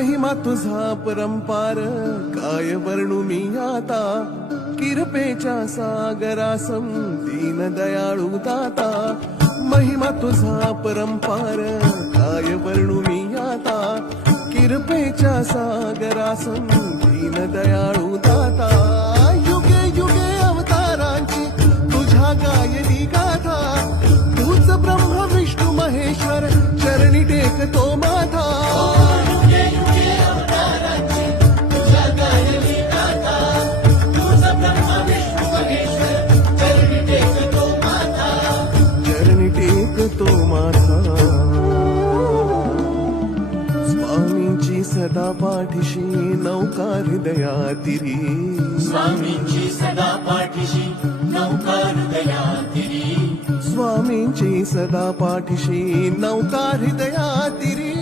महिमा तुझा परंपार काय वर्णू मी आता किरपेच्या सागरासम दीन दयाळू दाता महिमा तुझा परंपार काय वर्णू मी आता किरपेच्या सागरासम दीन दयाळू दाता युगे युगे अवतारांची तुझ्या गायली गाथा तूच ब्रह्म विष्णू महेश्वर चरणी टेकतो माथा तो माथा स्वामींची सदा पाठीशी नौका हृदयातिरी स्वामींची सदा पाठीशी नौका हृदयातिरी स्वामींची सदा पाठीशी नौका हृदयातिरी